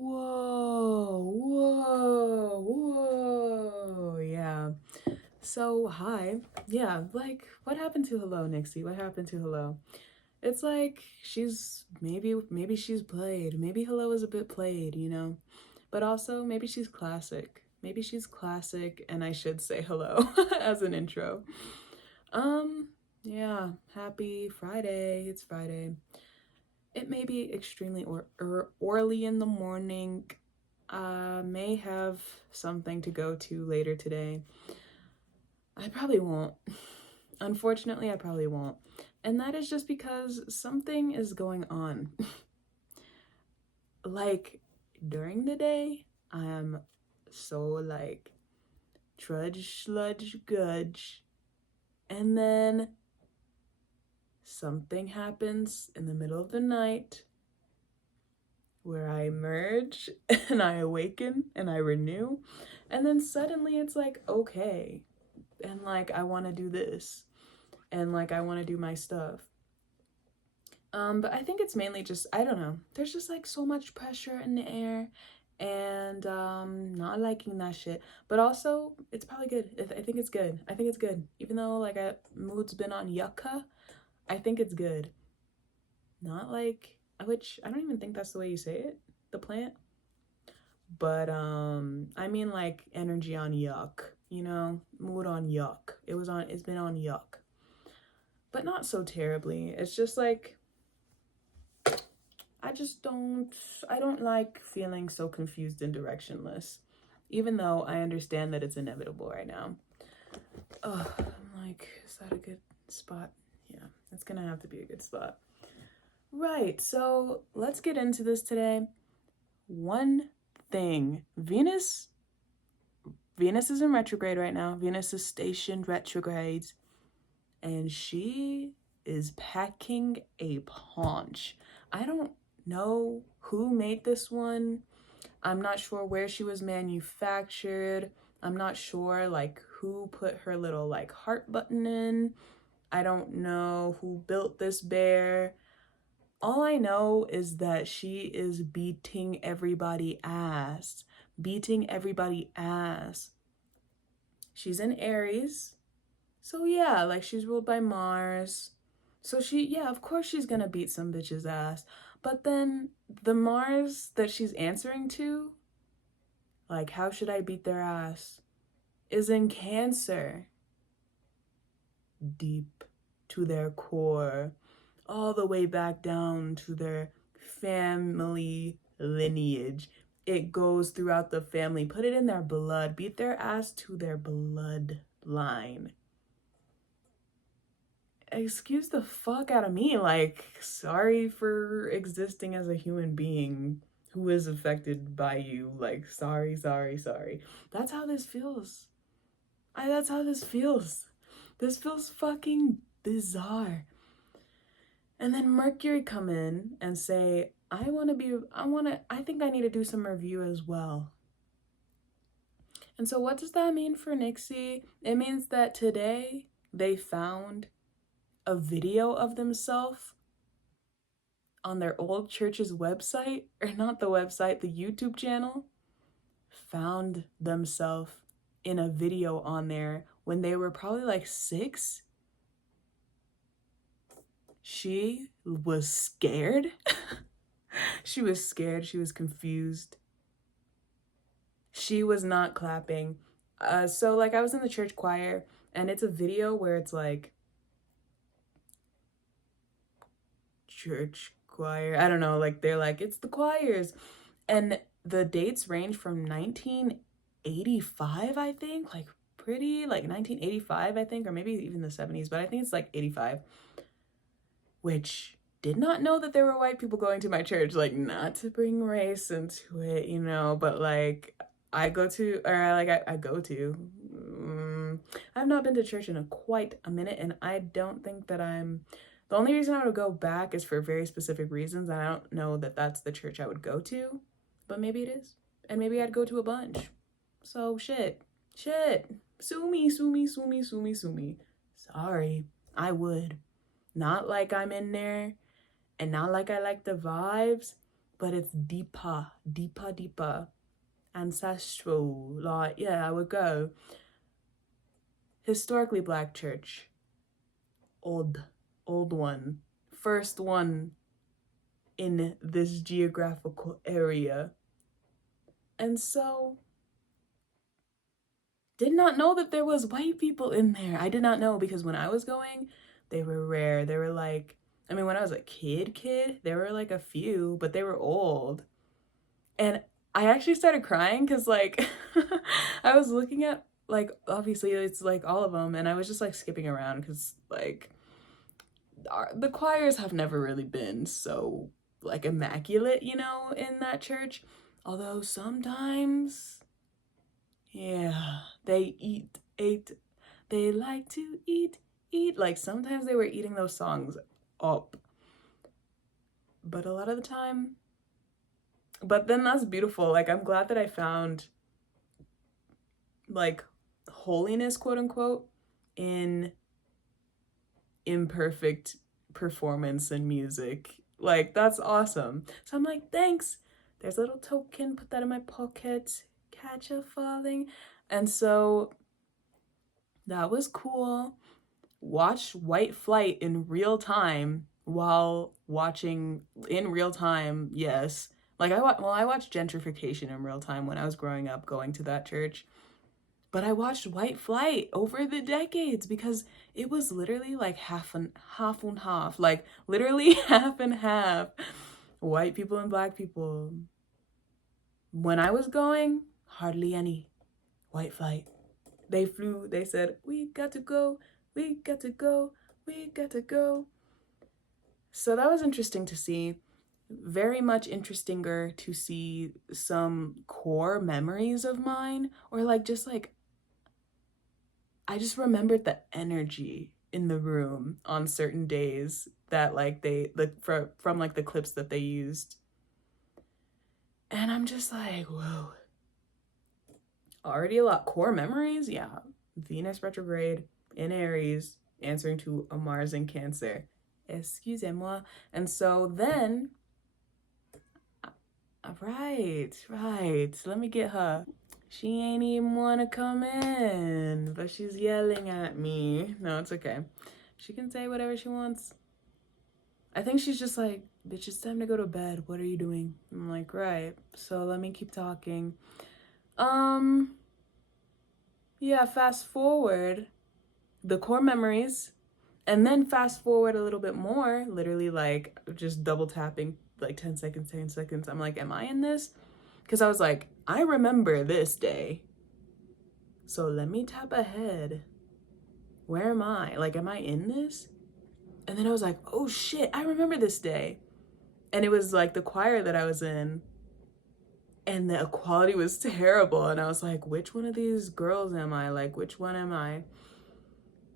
Whoa. Yeah. So, hi. Yeah, like, what happened to hello, Nixie? What happened to hello? It's like she's maybe she's played. Maybe hello is a bit played, you know? But also, maybe she's classic. Maybe she's classic and I should say hello as an intro. Yeah, happy Friday. It's Friday. It may be extremely early in the morning. May have something to go to later today. I probably won't. Unfortunately, I probably won't. And that is just because something is going on. Like, during the day, I am so like trudge, sludge, gudge. And then something happens in the middle of the night where I emerge and I awaken and I renew. And then suddenly it's like, okay. And like, I want to do this. And like, I want to do my stuff. But I think it's mainly just, I don't know. There's just like so much pressure in the air and not liking that shit. But also, it's probably good. I think it's good. I think it's good. Even though like mood's been on yucca, I think it's good. Not like, which I don't even think that's the way you say it, the plant. But I mean like energy on yuck, you know, mood on yuck. It's been on yuck. But not so terribly. It's just like I don't like feeling so confused and directionless. Even though I understand that it's inevitable right now. Oh, I'm like, is that a good spot? Yeah, it's gonna have to be a good spot. Right, so let's get into this today. One thing. Venus is in retrograde right now. Venus is stationed retrograde. And she is packing a punch. I don't know who made this one. I'm not sure where she was manufactured. I'm not sure like who put her little like heart button in. I don't know who built this bear. All I know is that she is beating everybody ass. Beating everybody ass. She's in Aries. So yeah, like she's ruled by Mars. So of course she's gonna beat some bitch's ass. But then the Mars that she's answering to, like how should I beat their ass, is in Cancer. Deep to their core, all the way back down to their family lineage. It goes throughout the family. Put it in their blood. Beat their ass to their bloodline. Excuse the fuck out of me. Like, sorry for existing as a human being who is affected by you. Like, sorry. That's how this feels. That's how this feels. This feels fucking bizarre. And then Mercury come in and say, I think I need to do some review as well. And so what does that mean for Nixie? It means that today they found a video of themselves on their old church's website, or not the website, the YouTube channel, found themselves in a video on there when they were probably like 6. She was scared. She was scared. She was confused. She was not clapping. So like I was in the church choir and it's a video where it's like church choir. I don't know, like they're like, it's the choirs. And the dates range from 1985, I think, like pretty like 1985, I think, or maybe even the 70s, but I think it's like 85. Which did not know that there were white people going to my church, like not to bring race into it, you know, but like I go to. I've not been to church in quite a minute, and I don't think that the only reason I would go back is for very specific reasons. And I don't know that that's the church I would go to, but maybe it is. And maybe I'd go to a bunch. So shit. Sue me. Sorry, I would. Not like I'm in there and not like I like the vibes, but it's deeper, ancestral. Like, yeah, I would go. Historically Black church, old one, first one in this geographical area. And so, did not know that there was white people in there. I did not know, because when I was going, they were rare. They were like, I mean, when I was a kid, there were like a few, but they were old. And I actually started crying because, like, I was looking at, like, obviously it's like all of them, and I was just like skipping around because, like, the choirs have never really been so, like, immaculate, you know, in that church. Although sometimes, yeah, they they like to eat. Like, sometimes they were eating those songs up. But a lot of the time, but then that's beautiful. Like, I'm glad that I found, like, holiness, quote unquote, in imperfect performance and music. Like, that's awesome. So I'm like, thanks. There's a little token, put that in my pocket, catch a falling. And so that was cool. Watched White Flight in real time while watching in real time, yes. Like, I watched Gentrification in real time when I was growing up going to that church. But I watched White Flight over the decades because it was literally like half and half. Like, literally half and half. White people and Black people. When I was going, hardly any. White Flight. They flew, they said, we got to go, we got to go, we got to go. So that was interesting to see. Very much interestinger to see some core memories of mine, or like, just like, I just remembered the energy in the room on certain days that, like, from like the clips that they used. And I'm just like, whoa. Already a lot. Core memories? Yeah. Venus retrograde in Aries, answering to a Mars in Cancer. Excusez-moi. And so then, right. Let me get her. She ain't even wanna come in, but she's yelling at me. No, it's okay. She can say whatever she wants. I think she's just like, bitch, it's time to go to bed. What are you doing? I'm like, right. So let me keep talking. Yeah, fast forward the core memories, and then fast forward a little bit more, literally like just double tapping like 10 seconds. I'm like, am I in this? Because I was like, I remember this day. So let me tap ahead. Where am I? Like, am I in this? And then I was like, oh shit, I remember this day. And it was like the choir that I was in. And the quality was terrible. And I was like, which one of these girls am I? Like, which one am I?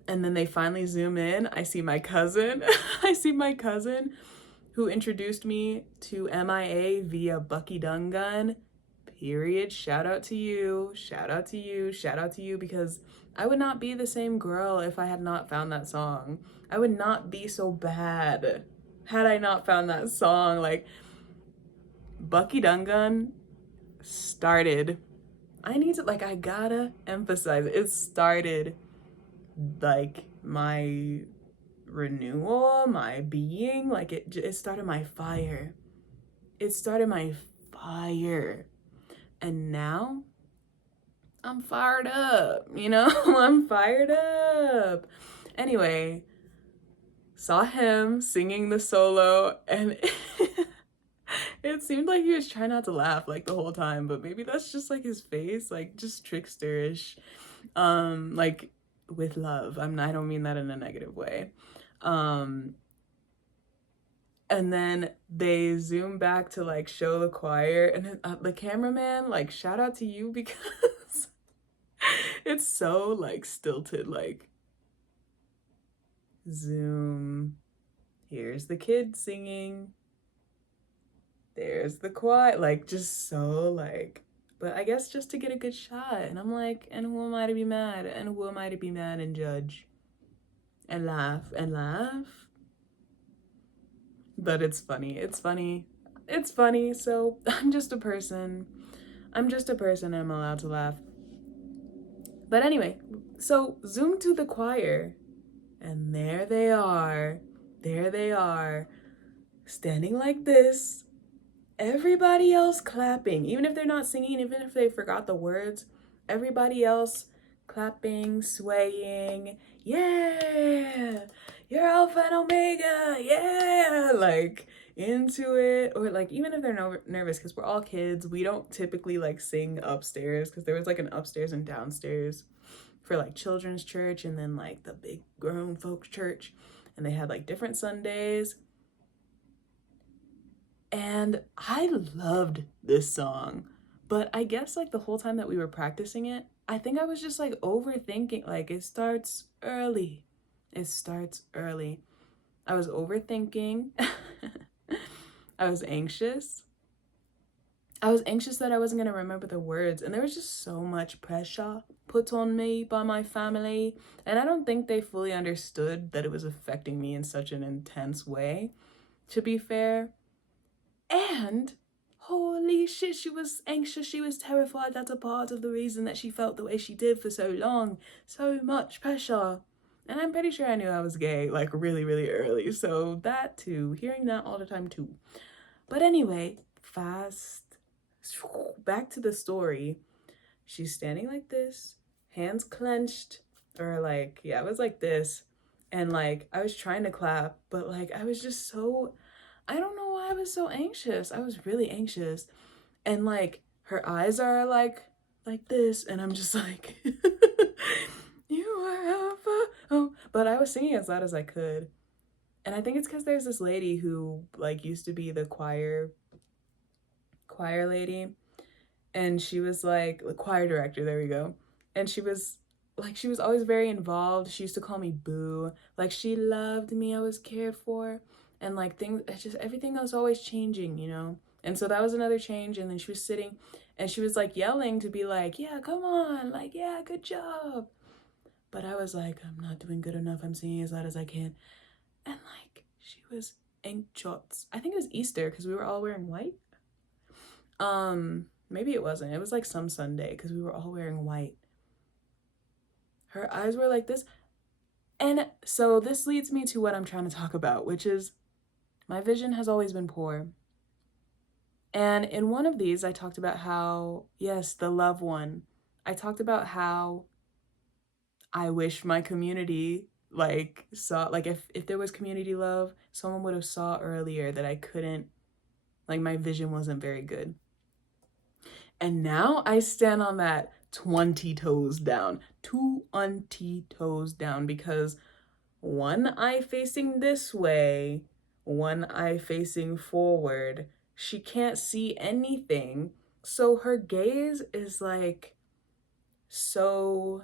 And then they finally zoom in. I see my cousin. Who introduced me to MIA via Bucky Dungun. Period. Shout out to you, because I would not be the same girl if I had not found that song. I would not be so bad had I not found that song. Like, Bucky Dungun started, I gotta emphasize, it started like my renewal, my being. Like, it started my fire. And now I'm fired up, you know? I'm fired up. Anyway, saw him singing the solo, and it seemed like he was trying not to laugh like the whole time, but maybe that's just like his face, like just tricksterish, like with love. I don't mean that in a negative way. And then they zoom back to like show the choir, and the cameraman, like, shout out to you, because it's so like stilted, like, zoom, here's the kid singing, there's the choir, like, just so like, but I guess just to get a good shot. And I'm like, and who am I to be mad? And judge and laugh? But it's funny. it's funny. So I'm just a person. I'm allowed to laugh. But anyway, so zoom to the choir, and there they are. There they are, standing like this. Everybody else clapping, even if they're not singing, even if they forgot the words, everybody else clapping, swaying. Yeah, you're Alpha and Omega. Yeah, like into it. Or like, even if they're nervous, because we're all kids, we don't typically like sing upstairs, because there was like an upstairs and downstairs for like children's church, and then like the big grown folks church, and they had like different Sundays. And I loved this song, but I guess like the whole time that we were practicing it, I think I was just like overthinking. Like, it starts early. It starts early. I was overthinking. I was anxious. I was anxious that I wasn't going to remember the words. And there was just so much pressure put on me by my family. And I don't think they fully understood that it was affecting me in such an intense way, to be fair. And holy shit, she was anxious, she was terrified. That's a part of the reason that she felt the way she did for so long. So much pressure. And I'm pretty sure I knew I was gay, like really, really early. So that too, hearing that all the time too. But anyway, back to the story. She's standing like this, hands clenched, or like, yeah, it was like this. And like, I was trying to clap, but like, I was just so, I don't know why I was so anxious. I was really anxious. And like, her eyes are like this. And I'm just like, you are Alpha. Oh, but I was singing as loud as I could. And I think it's because there's this lady who like used to be the choir lady. And she was like the choir director, there we go. And she was always very involved. She used to call me Boo. Like, she loved me. I was cared for. And like things, it's just everything was always changing, you know? And so that was another change. And then she was sitting and she was like yelling to be like, yeah, come on. Like, yeah, good job. But I was like, I'm not doing good enough. I'm singing as loud as I can. And like, she was anxious. I think it was Easter because we were all wearing white. Maybe it wasn't. It was like some Sunday because we were all wearing white. Her eyes were like this. And so this leads me to what I'm trying to talk about, which is my vision has always been poor. And in one of these, I talked about how, yes, the love one, I talked about how I wish my community like saw, like if there was community love, someone would have saw earlier that I couldn't, like my vision wasn't very good. And now I stand on that 20 toes down, 20 toes down, because one eye facing this way, one eye facing forward, she can't see anything. So her gaze is like, so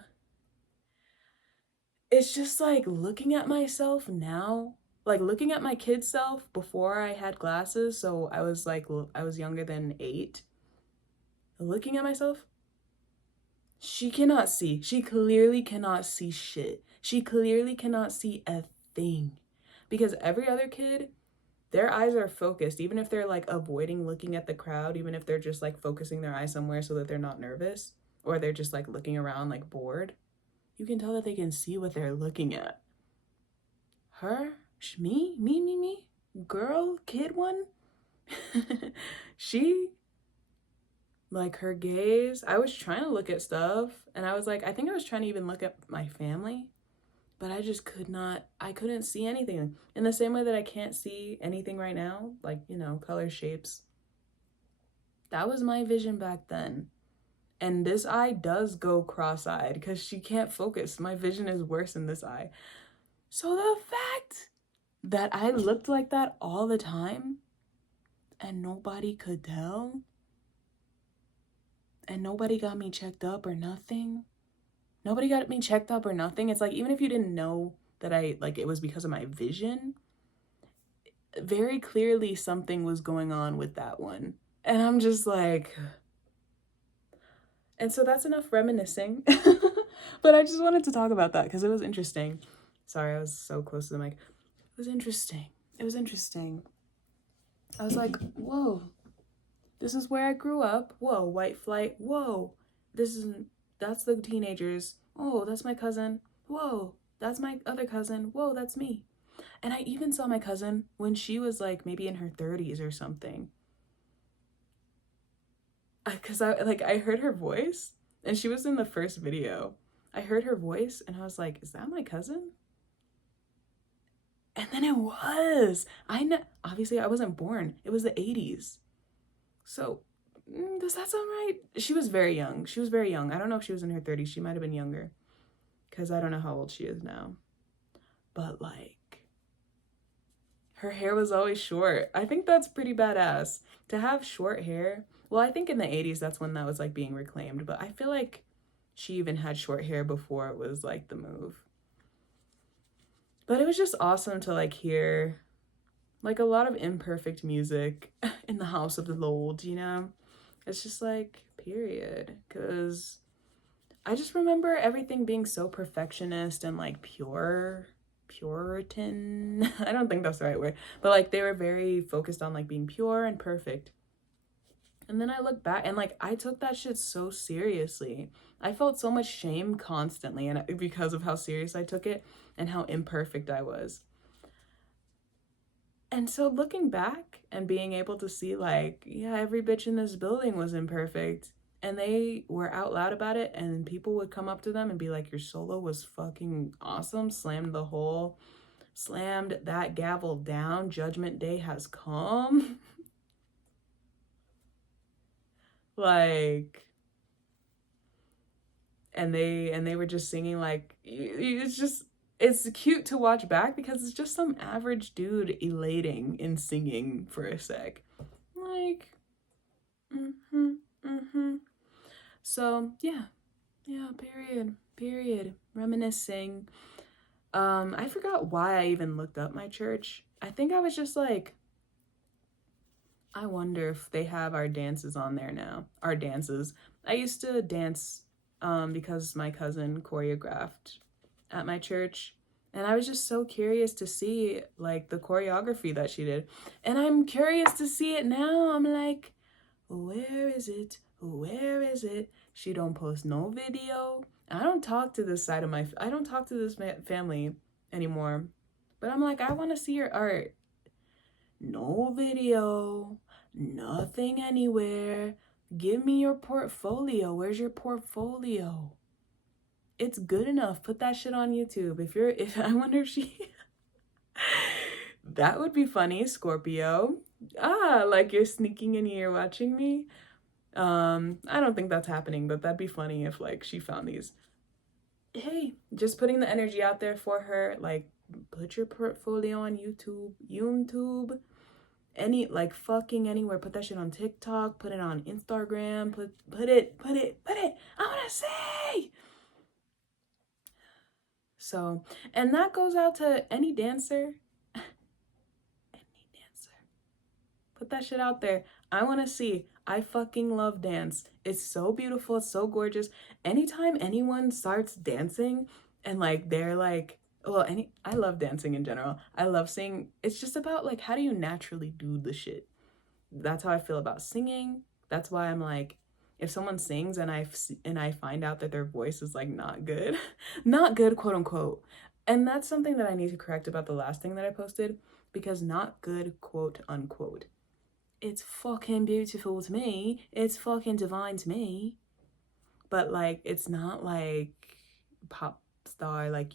it's just like looking at myself now, like looking at my kid self before I had glasses. So I was like, I was younger than 8. Looking at myself, she cannot see. She clearly cannot see shit. She clearly cannot see a thing. Because every other kid, their eyes are focused, even if they're like avoiding looking at the crowd, even if they're just like focusing their eyes somewhere so that they're not nervous, or they're just like looking around like bored. You can tell that they can see what they're looking at. Her, me, girl, kid one, she, like her gaze, I was trying to look at stuff and I was like, I think I was trying to even look at my family, but I just I couldn't see anything. In the same way that I can't see anything right now, like, you know, color, shapes. That was my vision back then. And this eye does go cross-eyed because she can't focus. My vision is worse in this eye. So the fact that I looked like that all the time and nobody could tell, and nobody got me checked up or nothing. Nobody got me checked up or nothing. It's like, even if you didn't know that it was because of my vision, very clearly something was going on with that one. And I'm just like, and so that's enough reminiscing. But I just wanted to talk about that because it was interesting. Sorry, I was so close to the mic. It was interesting. I was like, whoa, this is where I grew up. Whoa, white flight. Whoa, that's the teenagers. Oh, that's my cousin. Whoa, that's my other cousin. Whoa, that's me. And I even saw my cousin when she was like maybe in her 30s or something. Cause I heard her voice and she was in the first video. I heard her voice and I was like, is that my cousin? And then it was. I know, obviously I wasn't born. It was the 80s. So, does that sound right? She was very young. She was very young. I don't know if she was in her 30s. She might have been younger. Because I don't know how old she is now. But, like, her hair was always short. I think that's pretty badass. To have short hair. Well, I think in the 80s, that's when that was, like, being reclaimed. But I feel like she even had short hair before it was, like, the move. But it was just awesome to, like, hear, like, a lot of imperfect music in the house of the Lord, you know? It's just like, period. Because I just remember everything being so perfectionist and like Puritan. I don't think that's the right word. But like they were very focused on like being pure and perfect. And then I look back and like I took that shit so seriously. I felt so much shame constantly and because of how serious I took it and how imperfect I was. And so looking back and being able to see like, yeah, every bitch in this building was imperfect. And they were out loud about it and people would come up to them and be like, your solo was fucking awesome. Slammed that gavel down. Judgment Day has come. Like, and they were just singing like, it's cute to watch back because it's just some average dude elating in singing for a sec. Like, So yeah, period. Reminiscing. I forgot why I even looked up my church. I think I was just like, I wonder if they have our dances on there now. Our dances. I used to dance because my cousin choreographed at my church. And I was just so curious to see like the choreography that she did. And I'm curious to see it now. I'm like, where is it? Where is it? She don't post no video. I don't talk to this side of I don't talk to this family anymore. But I'm like, I want to see your art. No video, nothing anywhere. Give me your portfolio. Where's your portfolio? It's good enough. Put that shit on YouTube. If I wonder if she that would be funny, Scorpio. Like you're sneaking in here watching me. I don't think that's happening, but that'd be funny if like she found these. Hey, just putting the energy out there for her, like put your portfolio on YouTube, any like fucking anywhere. Put that shit on TikTok, put it on Instagram, put it. I wanna say. So, and that goes out to any dancer. Any dancer. Put that shit out there. I wanna see. I fucking love dance. It's so beautiful. It's so gorgeous. Anytime anyone starts dancing and like they're like, well, I love dancing in general. I love singing. It's just about like how do you naturally do the shit? That's how I feel about singing. That's why I'm like, if someone sings and I find out that their voice is like not good, not good, quote unquote. And that's something that I need to correct about the last thing that I posted because not good, quote unquote. It's fucking beautiful to me. It's fucking divine to me. But like, it's not like pop star, like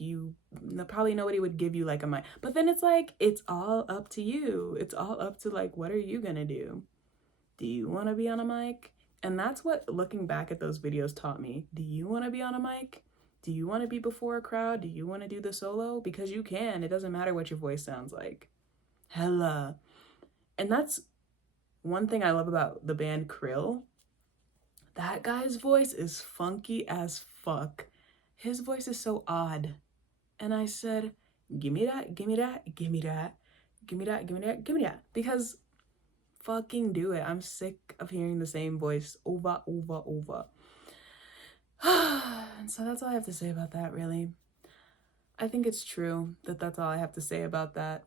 probably nobody would give you like a mic. But then it's like, it's all up to you. It's all up to like, what are you gonna do? Do you want to be on a mic? And that's what looking back at those videos taught me. Do you want to be on a mic? Do you want to be before a crowd? Do you want to do the solo? Because you can. It doesn't matter what your voice sounds like. Hella. And that's one thing I love about the band Krill. That guy's voice is funky as fuck. His voice is so odd. And I said, give me that, give me that, give me that, give me that, give me that, give me that. Because fucking do it. I'm sick of hearing the same voice over. And so that's all I have to say about that, really. I think it's true that that's all I have to say about that.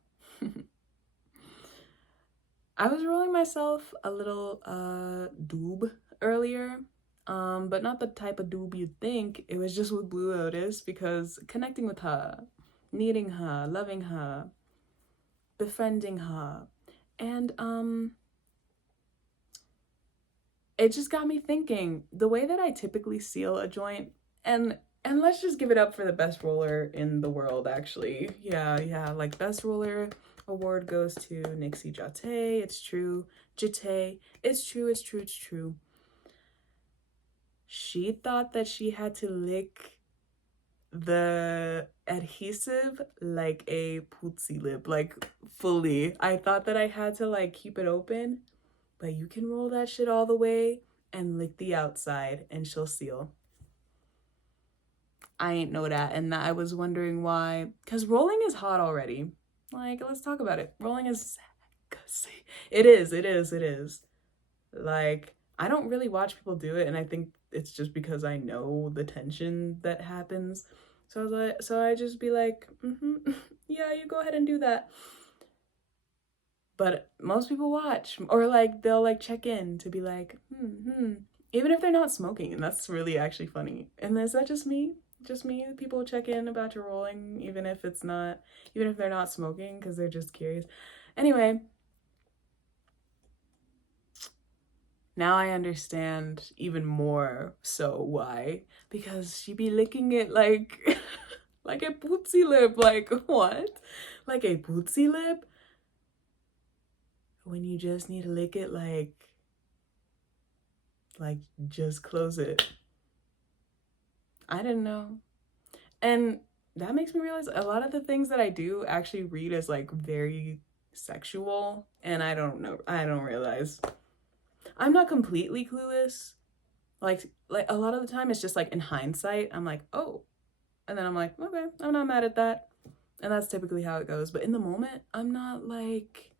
I was rolling myself a little doob earlier, but not the type of doob you'd think. It was just with Blue Lotus because connecting with her, needing her, loving her, befriending her, and it just got me thinking the way that I typically seal a joint, and let's just give it up for the best roller in the world, actually. Yeah, like best roller award goes to Nixie Jatae. It's true. Jatae. It's true. She thought that she had to lick the adhesive like a pootsie lip, like fully. I thought that I had to like keep it open, but you can roll that shit all the way and lick the outside and she'll seal. I ain't know that, and I was wondering why, because rolling is hot already. Like, let's talk about it. Rolling is sexy. It is. Like, I don't really watch people do it, and I think it's just because I know the tension that happens. So I was like, so I just be like, yeah, you go ahead and do that. But most people watch, or like they'll like check in to be like, even if they're not smoking, and that's really actually funny. And is that just me? Just me? People check in about your rolling, even if they're not smoking, because they're just curious. Anyway, now I understand even more so why. Because she be licking it like like a pootsie lip. Like, what? Like a pootsie lip? When you just need to lick it like just close it. I didn't know. And that makes me realize a lot of the things that I do actually read as like very sexual, and I don't realize. I'm not completely clueless. Like a lot of the time it's just like in hindsight, I'm like, oh. And then I'm like, okay, I'm not mad at that. And that's typically how it goes. But in the moment, I'm not like,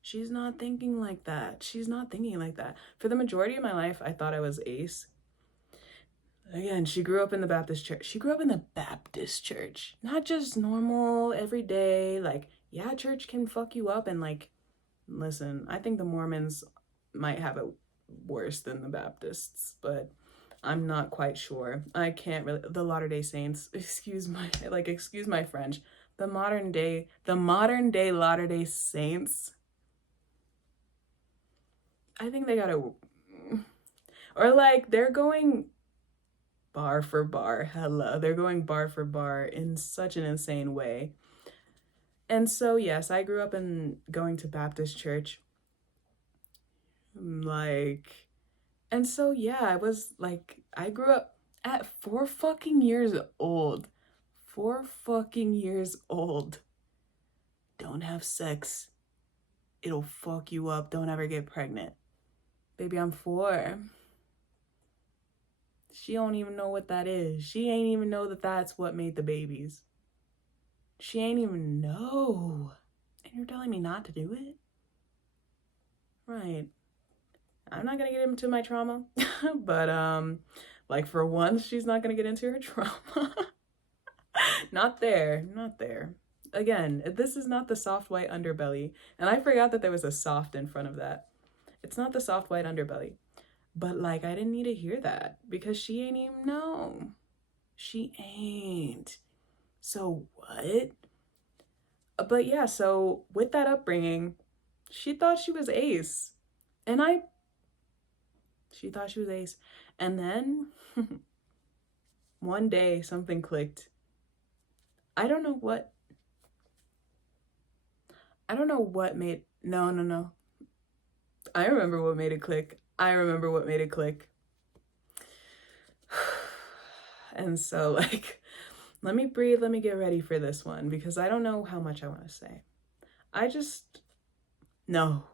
she's not thinking like that. She's not thinking like that. For the majority of my life, I thought I was ace. Again, she grew up in the Baptist church. She grew up in the Baptist church. Not just normal, everyday, like, yeah, church can fuck you up. And like, listen, I think the Mormons might have it worse than the Baptists, but I'm not quite sure. I can't really, the Latter-day Saints, excuse my French, the modern day Latter-day Saints, I think they gotta, or like, they're going bar for bar, they're going bar for bar in such an insane way. And so, yes, I grew up in going to Baptist church, like, and so, yeah, I was like, I grew up at 4 fucking years old. 4 fucking years old. Don't have sex. It'll fuck you up. Don't ever get pregnant. Baby, I'm 4. She don't even know what that is. She ain't even know that that's what made the babies. She ain't even know. And you're telling me not to do it? Right. I'm not gonna get into my trauma, but like for once, she's not gonna get into her trauma. Not there. Again, this is not the soft white underbelly, and I forgot that there was a soft in front of that. It's not the soft white underbelly, but like I didn't need to hear that because she ain't even know. She ain't. So what? But yeah, so with that upbringing, she thought she was ace, and she thought she was ace. And then one day something clicked. I don't know what made, no. I remember what made it click. And so like, let me breathe, let me get ready for this one because I don't know how much I want to say. No.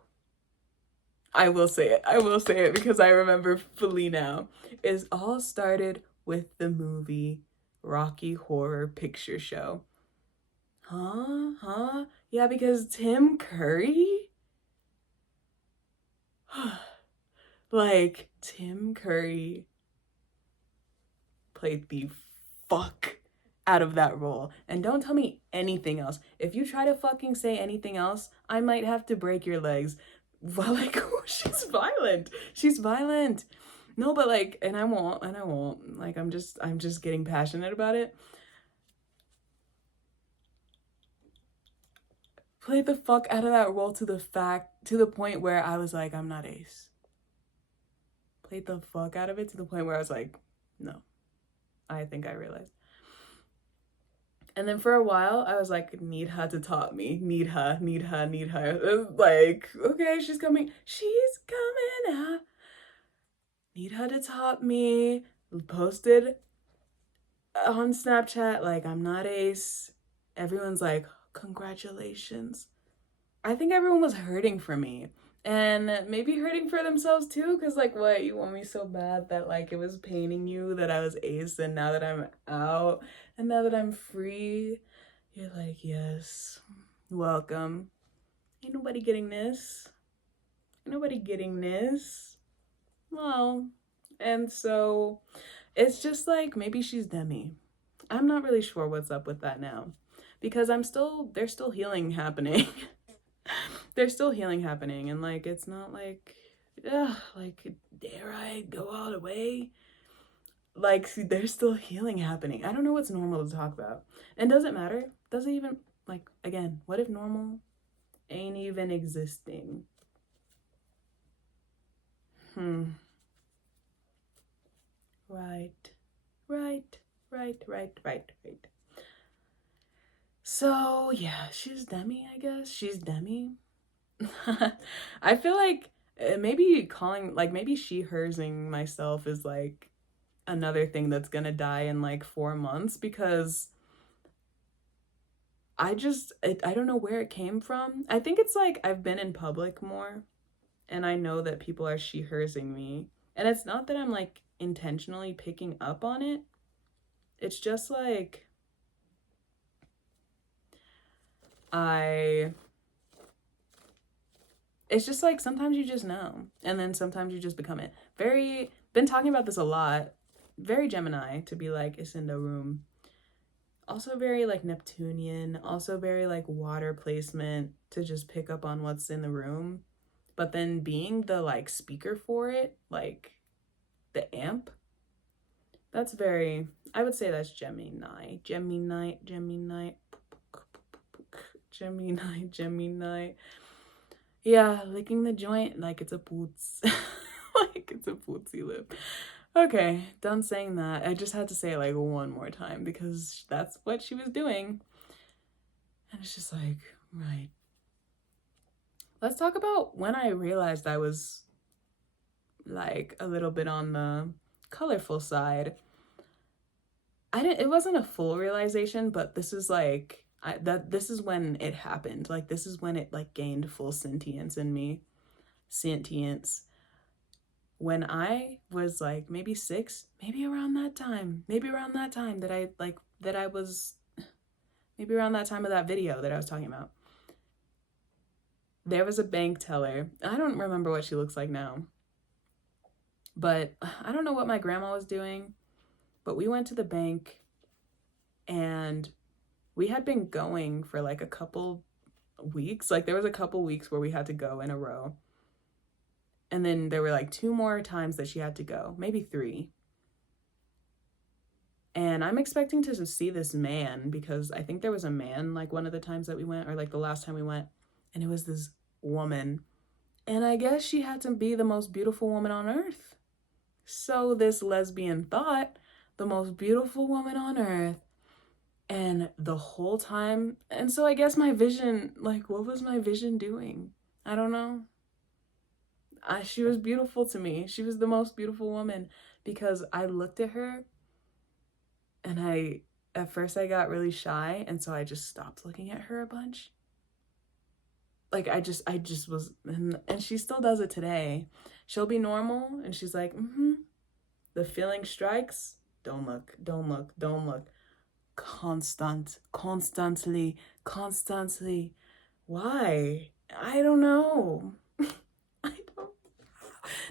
I will say it because I remember fully now. It all started with the movie Rocky Horror Picture Show. Huh? Yeah, because Tim Curry? Like, Tim Curry played the fuck out of that role. And don't tell me anything else. If you try to fucking say anything else, I might have to break your legs. well, like, she's violent. She's violent. No, but like, and I won't. Like, I'm just getting passionate about it. Played the fuck out of that role to the point where I was like, I'm not Ace. Played the fuck out of it to the point where I was like, no. I think I realized. And then for a while, I was like, need her to top me. Need her. Like, okay, she's coming out. Need her to top me. Posted on Snapchat, like, I'm not Ace. Everyone's like, congratulations. I think everyone was hurting for me. And maybe hurting for themselves too, because like, what, you want me so bad that like it was paining you that I was Ace, and now that I'm out and now that I'm free, you're like, yes, welcome. Ain't nobody getting this. Ain't nobody getting this. Well, and so it's just like, maybe she's Demi. I'm not really sure what's up with that now, because there's still healing happening. There's still healing happening, and like, it's not like, like, dare I go all the way? Like, there's still healing happening. I don't know what's normal to talk about. And does it matter? Does it even, like, again, what if normal ain't even existing? Right. So yeah, she's Demi, I guess. She's Demi. I feel like maybe she hersing myself is like another thing that's gonna die in like 4 months, because I don't know where it came from. I think it's like I've been in public more, and I know that people are she hersing me, and it's not that I'm like intentionally picking up on it. It's just like it's just like sometimes you just know, and then sometimes you just become it. Been talking about this a lot. Very Gemini to be like, it's in the room. Also very like Neptunian, also very like water placement to just pick up on what's in the room. But then being the like speaker for it, like the amp, that's very, I would say that's Gemini. Yeah, licking the joint like it's a poots. Like it's a pootsy lip. Okay, done saying that. I just had to say it like one more time because that's what she was doing. And it's just like, right. Let's talk about when I realized I was like a little bit on the colorful side. It wasn't a full realization, but this is like, this is when it happened. Like, this is when it like gained full sentience in me. Sentience. When I was like maybe 6, maybe around that time that I was, maybe around that time of that video that I was talking about, there was a bank teller. I don't remember what she looks like now, but I don't know what my grandma was doing, but we went to the bank and we had been going for like a couple weeks. Like there was a couple weeks where we had to go in a row. And then there were like 2 more times that she had to go, maybe 3. And I'm expecting to see this man, because I think there was a man like one of the times that we went, or like the last time we went, and it was this woman. And I guess she had to be the most beautiful woman on earth. So this lesbian thought, the most beautiful woman on earth. And the whole time, and so I guess my vision, like, what was my vision doing? I don't know. She was beautiful to me. She was the most beautiful woman, because I looked at her and at first I got really shy, and so I just stopped looking at her a bunch. Like I just was, and she still does it today. She'll be normal and she's like, the feeling strikes, don't look. Constantly. Why? I don't know.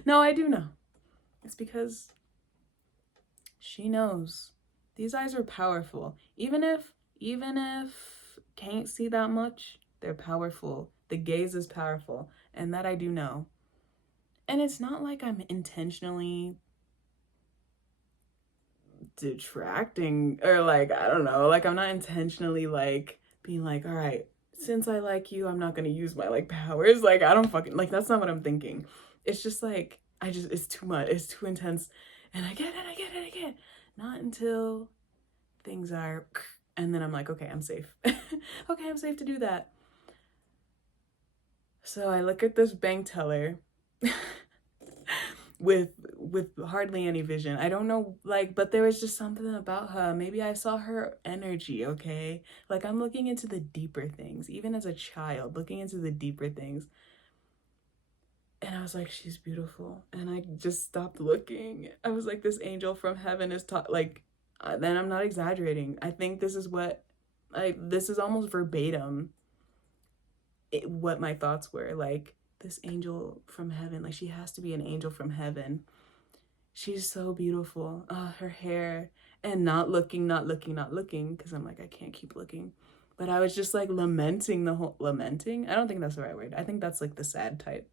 No, I do know. It's because she knows. These eyes are powerful. Even if can't see that much, they're powerful. The gaze is powerful. and that I do know. And it's not like I'm intentionally detracting, or like, I don't know, like I'm not intentionally like being like, all right, since I like you, I'm not gonna use my like powers. Like, I don't fucking, like, that's not what I'm thinking. It's just like, it's too much, it's too intense, and I get it. Not until things are, and then I'm like, okay, I'm safe. Okay, I'm safe to do that. So I look at this bank teller with hardly any vision. I don't know, like, but there was just something about her. Maybe I saw her energy, okay? Like, I'm looking into the deeper things, even as a child, looking into the deeper things. And I was like, she's beautiful. And I just stopped looking. I was like, this angel from heaven is like, then I'm not exaggerating. I think this is this is almost verbatim what my thoughts were. Like, this angel from heaven, like, she has to be an angel from heaven. She's so beautiful. Her hair, and not looking, because I'm like, I can't keep looking. But I was just like lamenting lamenting? I don't think that's the right word. I think that's like the sad type.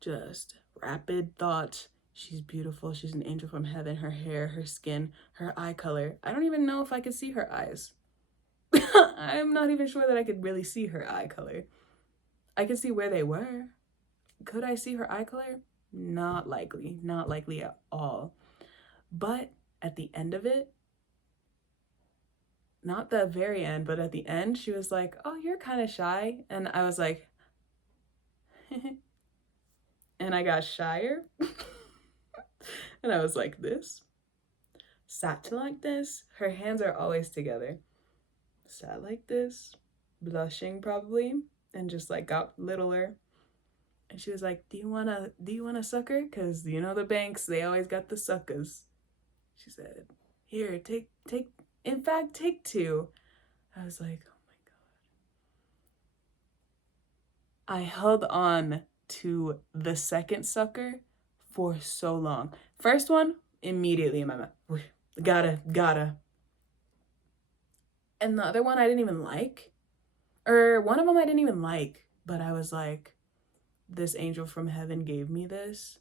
Just rapid thought. She's beautiful. She's an angel from heaven. Her hair, her skin, her eye color. I don't even know if I could see her eyes. I'm not even sure that I could really see her eye color. I could see where they were. Could I see her eye color? Not likely at all. But at the end of it, not the very end, but at the end, she was like, oh, you're kind of shy. And I was like, and I got shyer. And I was like this, sat like this. Her hands are always together. Sat like this, blushing probably, and just like got littler. And she was like, do you want a sucker? Because you know the banks, they always got the suckers. She said, here, take, in fact, take 2. I was like, oh my God. I held on to the second sucker for so long. First one, immediately in my mouth. Gotta. And the other one I didn't even like. Or one of them I didn't even like. But I was like, this angel from heaven gave me this.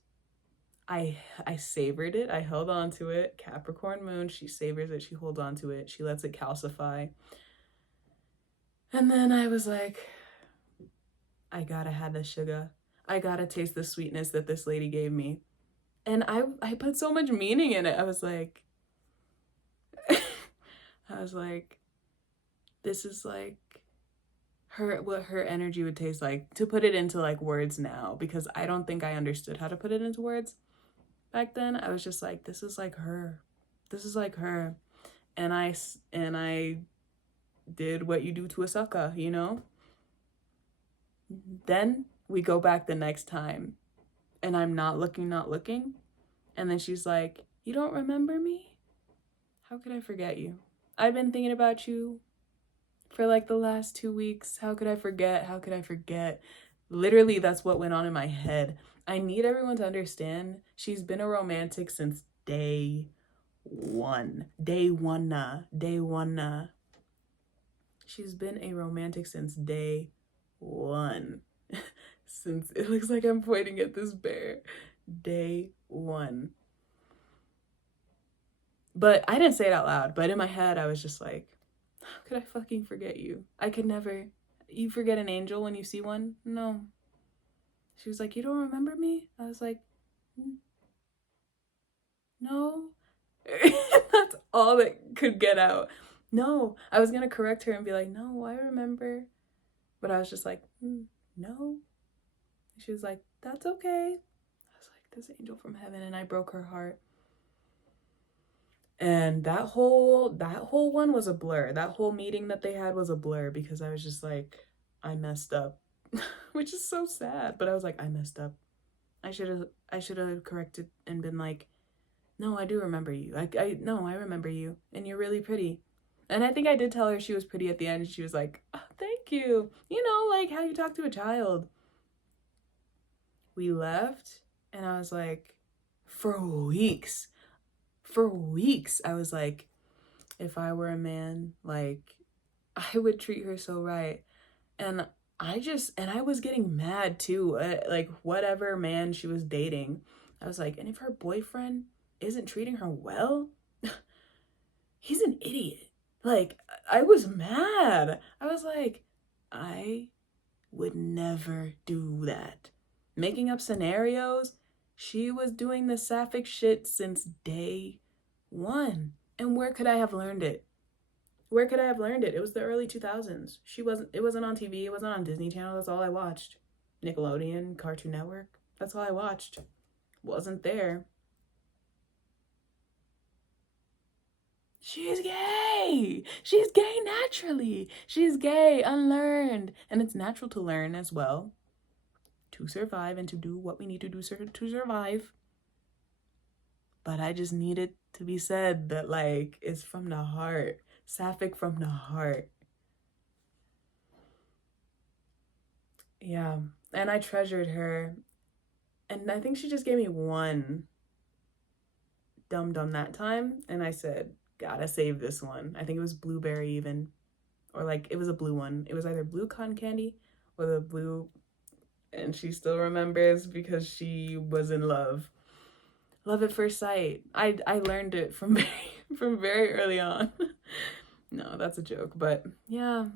I savored it. I held on to it. Capricorn moon, she savors it. She holds on to it. She lets it calcify. And then I was like, I gotta have the sugar. I gotta taste the sweetness that this lady gave me. And I put so much meaning in it. I was like, this is like what her energy would taste like, to put it into like words now, because I don't think I understood how to put it into words back then. I was just like, this is like her. And I did what you do to a sucker, you know? Then we go back the next time, and I'm not looking. And then she's like, you don't remember me? How could I forget you? I've been thinking about you for like the last 2 weeks. How could I forget? Literally, that's what went on in my head. I need everyone to understand, she's been a romantic since day one. She's been a romantic since day one. Since, it looks like I'm pointing at this bear. Day one. But I didn't say it out loud, but in my head, I was just like, how could I fucking forget you? I could never. You forget an angel when you see one? No. She was like, you don't remember me? I was like, no. That's all that could get out. No. I was gonna correct her and be like, no, I remember. But I was just like, no. She was like, that's okay. I was like, this angel from heaven, and I broke her heart. And that whole one was a blur. That whole meeting that they had was a blur, because I was just like, I messed up. Which is so sad, but I was like, I messed up. I should have corrected and been like, no, I do remember you. I remember you, and you're really pretty. And I think I did tell her she was pretty at the end, and she was like, oh, thank you. You know, like how you talk to a child. We left, and I was like, for weeks, I was like, if I were a man, like, I would treat her so right. And I was getting mad too. Like, whatever man she was dating, I was like, and if her boyfriend isn't treating her well, he's an idiot. Like, I was mad. I was like, I would never do that. Making up scenarios, she was doing the sapphic shit since day one. And where could I have learned it? Where could I have learned it? It was the early 2000s. It wasn't on TV. It wasn't on Disney Channel. That's all I watched. Nickelodeon, Cartoon Network. That's all I watched. Wasn't there. She's gay. She's gay naturally. She's gay, unlearned. And it's natural to learn as well. To survive and to do what we need to do to survive. But I just need it to be said that, like, it's from the heart. Sapphic from the heart. Yeah. And I treasured her. And I think she just gave me one dum-dum that time. And I said, gotta save this one. I think it was blueberry even. Or like, it was a blue one. It was either blue cotton candy or the blue. And she still remembers because she was in love. Love at first sight. I learned it from very early on. No, that's a joke, but yeah.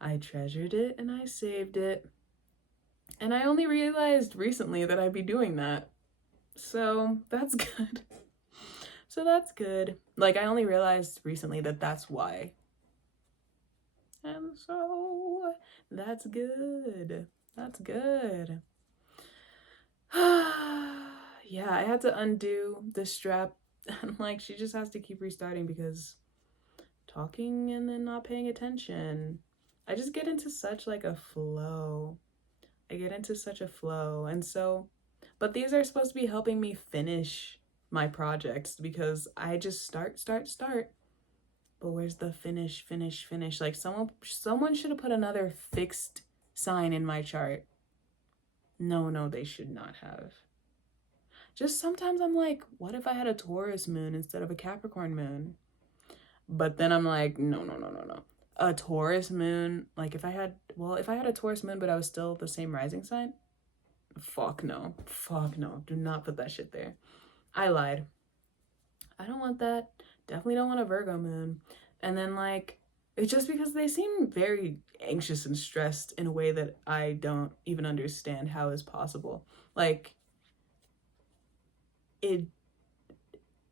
I treasured it and I saved it. And I only realized recently that I'd be doing that. So that's good. Like, I only realized recently that that's why. And so that's good. Yeah, I had to undo the strap. And like, she just has to keep restarting because talking and then not paying attention. I just get into such like a flow. And so, but these are supposed to be helping me finish my projects because I just start. But where's the finish? Like, someone should have put another fixed sign in my chart. No, they should not have. Just sometimes I'm like, what if I had a Taurus moon instead of a Capricorn moon? But then I'm like, no. A Taurus moon, like if I had a Taurus moon, but I was still the same rising sign, fuck no. Do not put that shit there. I lied. I don't want that. Definitely don't want a Virgo moon. And then like, it's just because they seem very anxious and stressed in a way that I don't even understand how is possible. Like,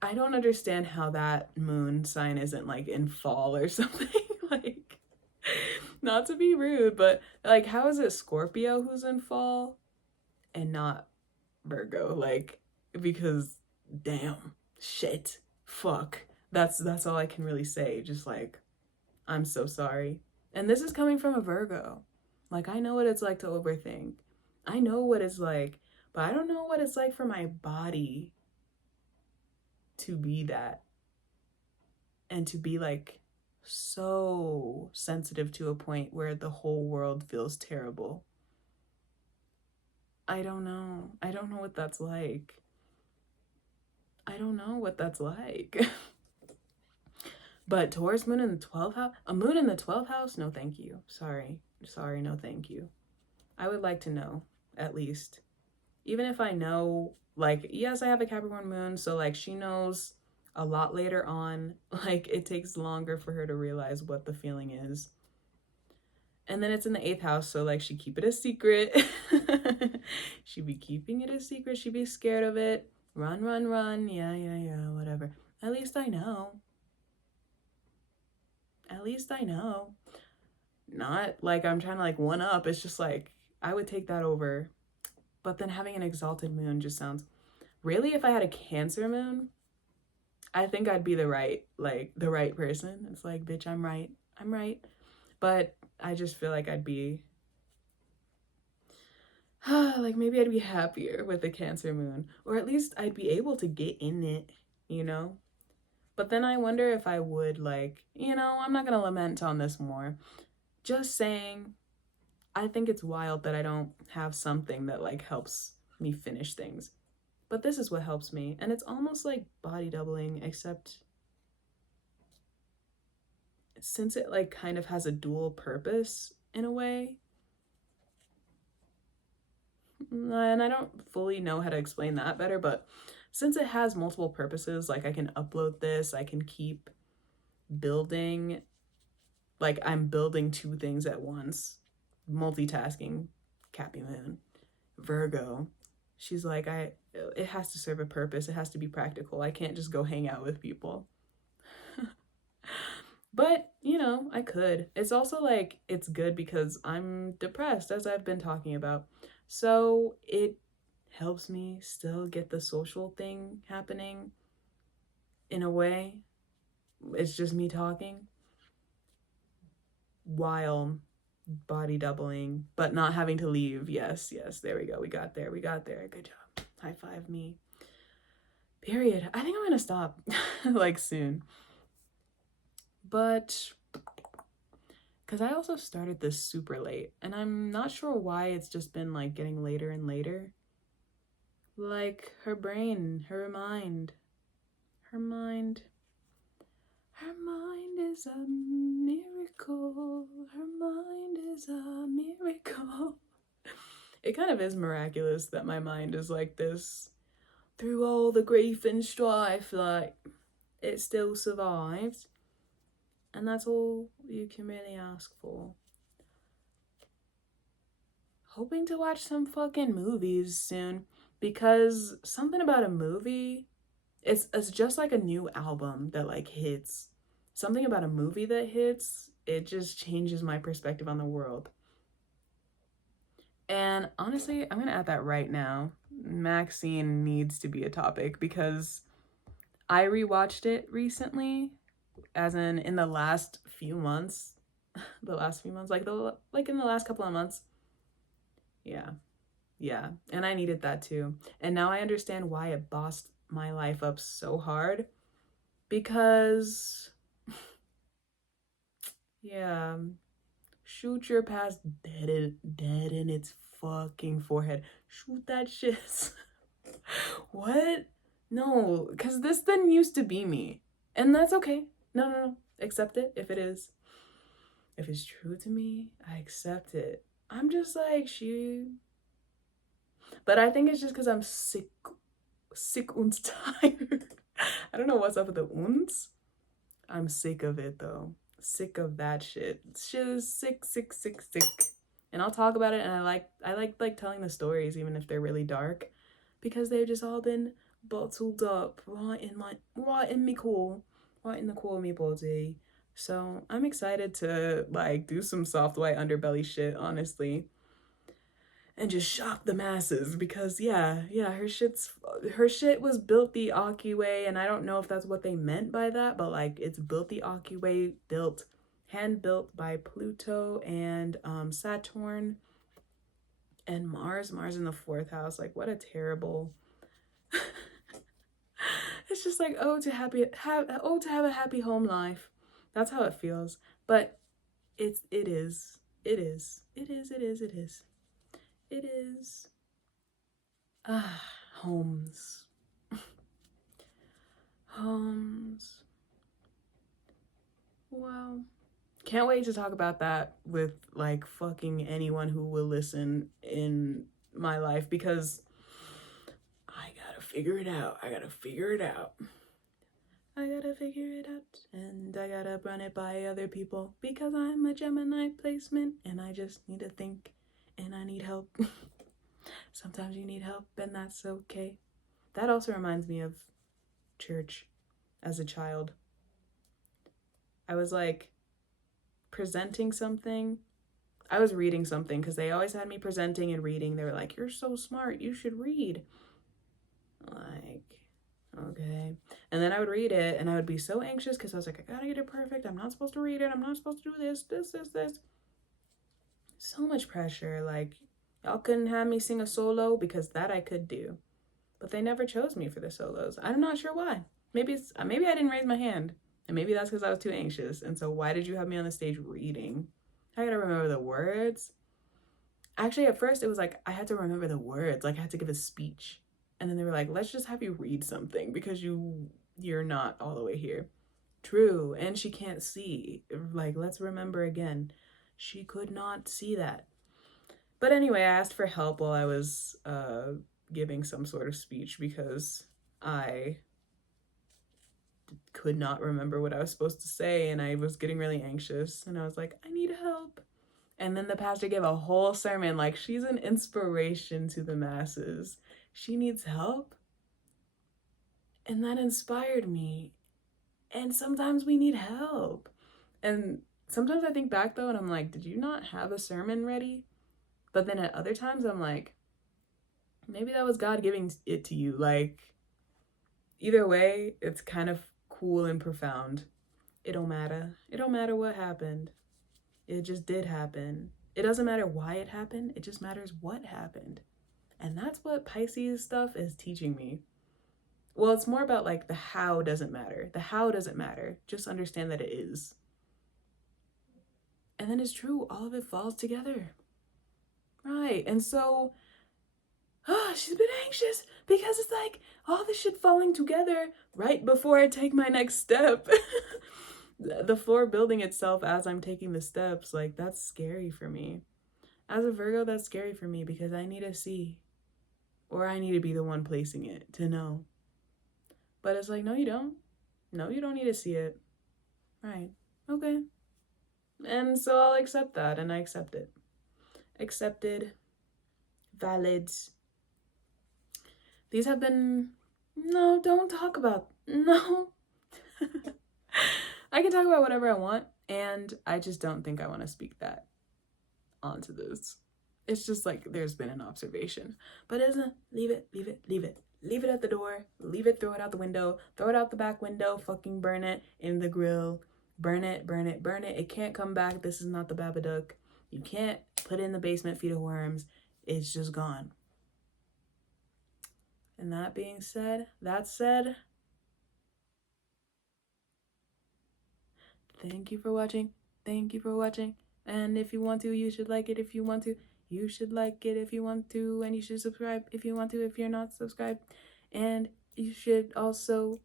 I don't understand how that moon sign isn't like in fall or something. Like, not to be rude, but like, how is it Scorpio who's in fall and not Virgo? Like, because damn, shit, fuck. That's all I can really say. Just like, I'm so sorry. And this is coming from a Virgo. Like, I know what it's like to overthink. I know what it's like, but I don't know what it's like for my body to be that. And to be like so sensitive to a point where the whole world feels terrible. I don't know what that's like. But Taurus moon in the 12th house? A moon in the 12th house? No, thank you. Sorry, no, thank you. I would like to know, at least. Even if I know, like, yes, I have a Capricorn moon, so, like, she knows a lot later on. Like, it takes longer for her to realize what the feeling is. And then it's in the 8th house, so, like, she keep it a secret. She be keeping it a secret. She be scared of it. Run. Yeah, whatever. At least I know. Not like I'm trying to like one up. It's just like, I would take that over. But then having an exalted moon just sounds, really, if I had a Cancer moon, I think I'd be the right person. It's like, bitch, I'm right. But I just feel like I'd be like, maybe I'd be happier with a Cancer moon, or at least I'd be able to get in it, you know? But then I wonder if I would, like, I'm not gonna lament on this more. Just saying, I think it's wild that I don't have something that like helps me finish things. But this is what helps me. And it's almost like body doubling, except since it like kind of has a dual purpose in a way. And I don't fully know how to explain that better, but since it has multiple purposes, like I can upload this, I can keep building, like I'm building two things at once, multitasking. Cappy Moon, Virgo, she's like, it has to serve a purpose, it has to be practical, I can't just go hang out with people. But you know, I could. It's also like, it's good because I'm depressed, as I've been talking about, so it helps me still get the social thing happening in a way. It's just me talking while body doubling, but not having to leave. Yes, there we go. We got there. Good job. High five me. Period. I think I'm gonna stop like soon. But because I also started this super late, and I'm not sure why it's just been like getting later and later. Like her brain, her mind is a miracle. Her mind is a miracle. It kind of is miraculous that my mind is like this. Through all the grief and strife, like, it still survives. And that's all you can really ask for. Hoping to watch some fucking movies soon, because something about a movie, it's just like a new album that like hits. Something about a movie that hits, it just changes my perspective on the world. And honestly, I'm gonna add that right now. Maxine needs to be a topic because I rewatched it recently, as in the last few months. Like in the last couple of months. Yeah. And I needed that too. And now I understand why it bossed my life up so hard. Because yeah, shoot your past dead in its fucking forehead. Shoot that shit. What? No, because this didn't used to be me. And that's okay. No. Accept it if it is. If it's true to me, I accept it. I'm just like, but I think it's just because I'm sick und tired. I don't know what's up with the uns. I'm sick of it though. Sick of that shit. Shit is sick. And I'll talk about it, and I like telling the stories even if they're really dark, because they've just all been bottled up right in the core of me body. So I'm excited to like do some soft white underbelly shit, honestly, and just shock the masses, because yeah, her shit was built the Aki way, and I don't know if that's what they meant by that, but like, it's built the Aki way, hand built by Pluto and Saturn and Mars in the 4th house. Like, what a terrible it's just like, to have a happy home life. That's how it feels. But it is. Homes. Wow. Can't wait to talk about that with like fucking anyone who will listen in my life, because I gotta figure it out. And I gotta run it by other people, because I'm a Gemini placement and I just need to think, and I need help. Sometimes you need help, and that's okay. That also reminds me of church as a child. I was like presenting something. I was reading something, because they always had me presenting and reading. They were like, you're so smart, you should read. Like, okay. And then I would read it, and I would be so anxious, because I was like, I gotta get it perfect. I'm not supposed to read it. I'm not supposed to do this. So much pressure. Like, y'all couldn't have me sing a solo, because that I could do. But they never chose me for the solos. I'm not sure why. Maybe I didn't raise my hand. And maybe that's because I was too anxious. And so why did you have me on the stage reading? I gotta remember the words. Actually, at first it was like I had to remember the words. Like, I had to give a speech. And then they were like, let's just have you read something, because you're not all the way here. True. And she can't see. Like, let's remember again. She could not see that. But anyway, I asked for help while I was giving some sort of speech because I could not remember what I was supposed to say, and I was getting really anxious, and I was like, I need help. And then the pastor gave a whole sermon like, she's an inspiration to the masses. She needs help. And that inspired me. And sometimes we need help. And sometimes I think back though, and I'm like, did you not have a sermon ready? But then at other times I'm like, maybe that was God giving it to you. Like, either way, it's kind of cool and profound. It don't matter. It don't matter what happened. It just did happen. It doesn't matter why it happened. It just matters what happened. And that's what Pisces stuff is teaching me. Well, it's more about like the how doesn't matter. The how doesn't matter. Just understand that it is. And then it's true. All of it falls together. Right. And so, she's been anxious because it's like all this shit falling together right before I take my next step. The floor building itself as I'm taking the steps, like, that's scary for me. As a Virgo, that's scary for me because I need to see, or I need to be the one placing it to know. But it's like, no, you don't. No, you don't need to see it. Right. Okay. And so I'll accept that, and I accept it. Accepted. Valid. These have been... No, don't talk about... No. I can talk about whatever I want, and I just don't think I want to speak that onto this. It's just like there's been an observation. But isn't leave it, leave it, leave it. Leave it at the door. Leave it, throw it out the window. Throw it out the back window. Fucking burn it in the grill. Burn it, burn it, burn it. It can't come back. This is not the Babadook. You can't put it in the basement, feed it worms. It's just gone. And that being said, thank you for watching. Thank you for watching. And if you want to, you should like it if you want to. You should like it if you want to. And you should subscribe if you want to, if you're not subscribed. And you should also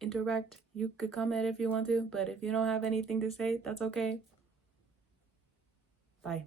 interact. You could comment if you want to. But if you don't have anything to say, that's okay. Bye.